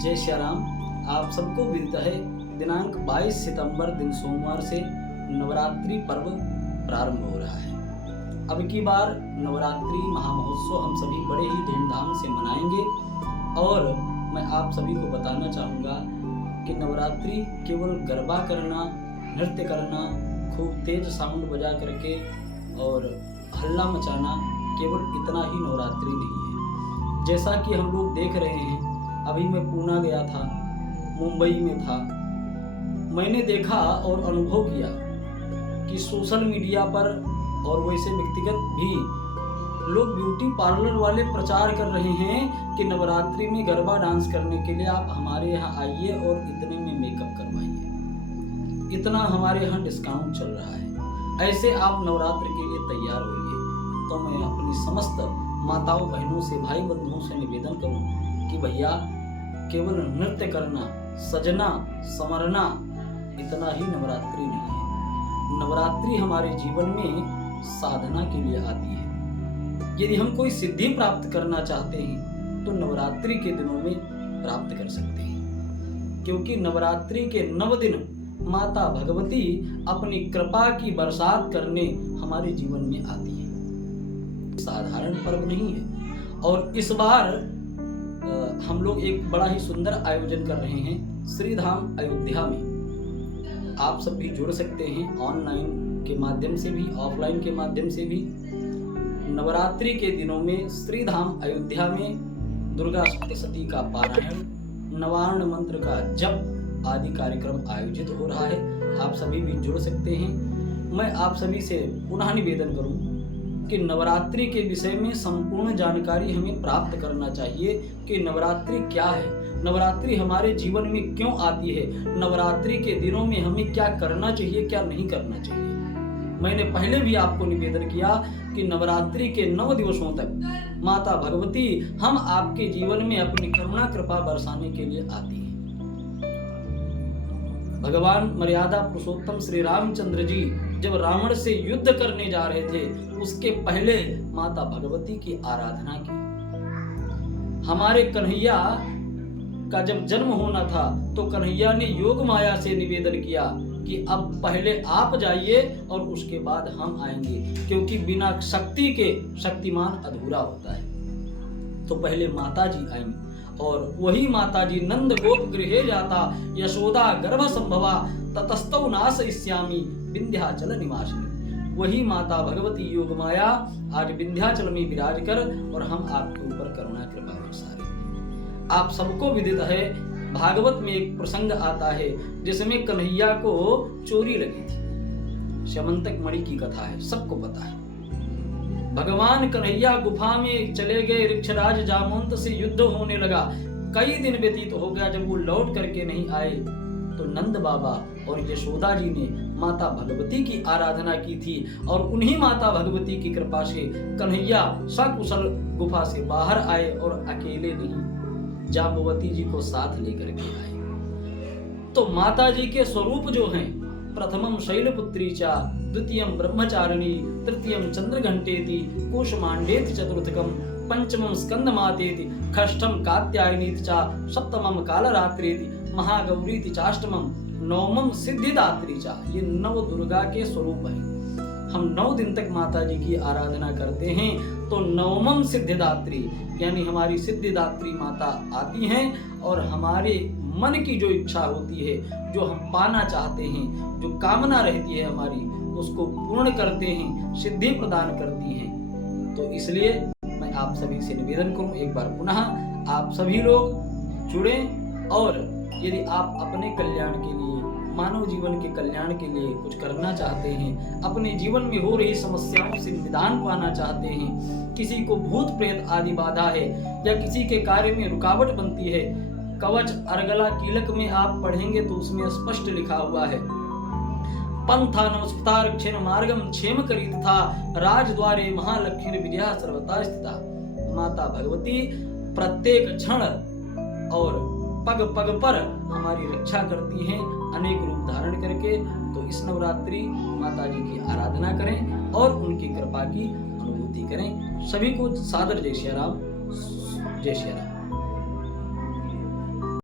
जय श्री राम। आप सबको विदित है, दिनांक 22 सितंबर दिन सोमवार से नवरात्रि पर्व प्रारंभ हो रहा है। अब की बार नवरात्रि महामहोत्सव हम सभी बड़े ही धूमधाम से मनाएंगे और मैं आप सभी को बताना चाहूँगा कि नवरात्रि केवल गरबा करना, नृत्य करना, खूब तेज साउंड बजा करके और हल्ला मचाना केवल इतना ही नवरात्रि नहीं है। जैसा कि हम लोग देख रहे हैं, अभी मैं पूना गया था, मुंबई में था, मैंने देखा और अनुभव किया कि सोशल मीडिया पर और वैसे व्यक्तिगत भी लोग ब्यूटी पार्लर वाले प्रचार कर रहे हैं कि नवरात्रि में गरबा डांस करने के लिए आप हमारे यहाँ आइए और इतने में मेकअप करवाइए, इतना हमारे यहाँ डिस्काउंट चल रहा है, ऐसे आप नवरात्र के लिए तैयार होइए। तो मैं अपनी समस्त माताओं बहनों से, भाई बंधुओं से निवेदन करूं कि भैया केवल नृत्य करना, सजना संवरना इतना ही नवरात्रि नहीं है। नवरात्रि हमारे जीवन में साधना के लिए आती है। यदि हम कोई सिद्धि प्राप्त करना चाहते हैं तो नवरात्रि के दिनों में प्राप्त कर सकते हैं, क्योंकि नवरात्रि के 9 दिन माता भगवती अपनी कृपा की बरसात करने हमारे जीवन में आती है। साधारण पर्व नहीं है। और इस बार हम लोग एक बड़ा ही सुंदर आयोजन कर रहे हैं श्री धाम अयोध्या में। आप सब भी जुड़ सकते हैं, ऑनलाइन के माध्यम से भी, ऑफलाइन के माध्यम से भी। नवरात्रि के दिनों में श्री धाम अयोध्या में दुर्गा सप्तशती का पारायण, नवार्ण मंत्र का जप आदि कार्यक्रम आयोजित हो रहा है। आप सभी भी जुड़ सकते हैं। मैं आप सभी से पुनः निवेदन करूं कि नवरात्रि के विषय में संपूर्ण जानकारी हमें प्राप्त करना चाहिए कि नवरात्रि क्या है, नवरात्रि हमारे जीवन में क्यों आती है, नवरात्रि के दिनों में हमें क्या करना चाहिए, क्या नहीं करना चाहिए। मैंने पहले भी आपको निवेदन किया कि नवरात्रि के 9 दिवसों तक माता भगवती हम आपके जीवन में अपनी करुणा कृपा बरसाने के लिए आती है। भगवान मर्यादा पुरुषोत्तम श्री रामचंद्र जी जब रावण से युद्ध करने जा रहे थे, उसके पहले माता भगवती की आराधना की। हमारे कन्हैया का जब जन्म होना था तो कन्हैया ने योग माया से निवेदन किया कि अब पहले आप जाइए और उसके बाद हम आएंगे, क्योंकि बिना शक्ति के शक्तिमान अधूरा होता है। तो पहले माता जी आएंगी और वही माता जी नंद गोप गृहे जाता यशोदा गर्भ संभवा ततस्तौ नाशयिष्यामि विंध्याचल निवासिनी। वही माता भगवती योग माया आज विंध्याचल में विराज कर और हम आपके ऊपर करुणा कृपा बरसा रहे हैं। आप सबको विदित है, भागवत में एक प्रसंग आता है जिसमें कन्हैया को चोरी लगी थी। श्यमंतक मणि की कथा है, सबको पता है। भगवान कन्हैया गुफा में चले गए, ऋक्षराज जामवंत से युद्ध होने लगा। कई दिन व्यतीत हो गया, जब वो लौट करके नहीं आए तो नंद बाबा और यशोदा जी ने माता भगवती की आराधना की थी और उन्हीं माता भगवती की कृपा से कन्हैया सकुशल गुफा से बाहर आए और अकेले नहीं, जाम्बवती जी को साथ लेकर के आए। तो माता जी के स्वरूप जो हैं, प्रथमम शैलपुत्री चा, द्वितीयम ब्रह्मचारिणी, तृतीयम चंद्रघंटेति, कूष्मांडेति चतुर्थकम, पंचमम स्कंदमातेति, षष्ठम कात्यायनीति चा, सप्तमम कालरात्रेति, महागौरीति चाष्टमम, नवमम सिद्धिदात्री चा। ये 9 दुर्गा के स्वरूप हैं। हम 9 दिन तक माता जी की आराधना करते हैं तो नवमम सिद्धिदात्री यानी हमारी सिद्धिदात्री माता आती हैं और हमारे मन की जो इच्छा होती है, जो हम पाना चाहते हैं, जो कामना रहती है हमारी, उसको पूर्ण करते हैं, सिद्धि प्रदान करती हैं। तो इसलिए मैं आप सभी से निवेदन करूं, एक बार पुनः आप सभी लोग जुड़ें और यदि आप अपने कल्याण के लिए, मानव जीवन के कल्याण के लिए कुछ करना चाहते हैं, अपने जीवन में हो रही समस्याओं से निदान पाना चाहते हैं, किसी को भूत प्रेत आदि बाधा है या किसी के कार्य में रुकावट बनती है, कवच अर्गला कीलक में आप पढ़ेंगे तो उसमें स्पष्ट लिखा हुआ है, पंथा नमस्कृतारक्षेण मार्गम क्षेम करित था, राजद्वारे महालक्ष्मी विजया सर्वथा स्थिता। माता भगवती प्रत्येक क्षण और पग पग पर हमारी रक्षा करती हैं, अनेक रूप धारण करके। तो इस नवरात्रि माता जी की आराधना करें और उनकी कृपा की अनुभूति करें। सभी को सादर जय श्री राम, जय श्री राम।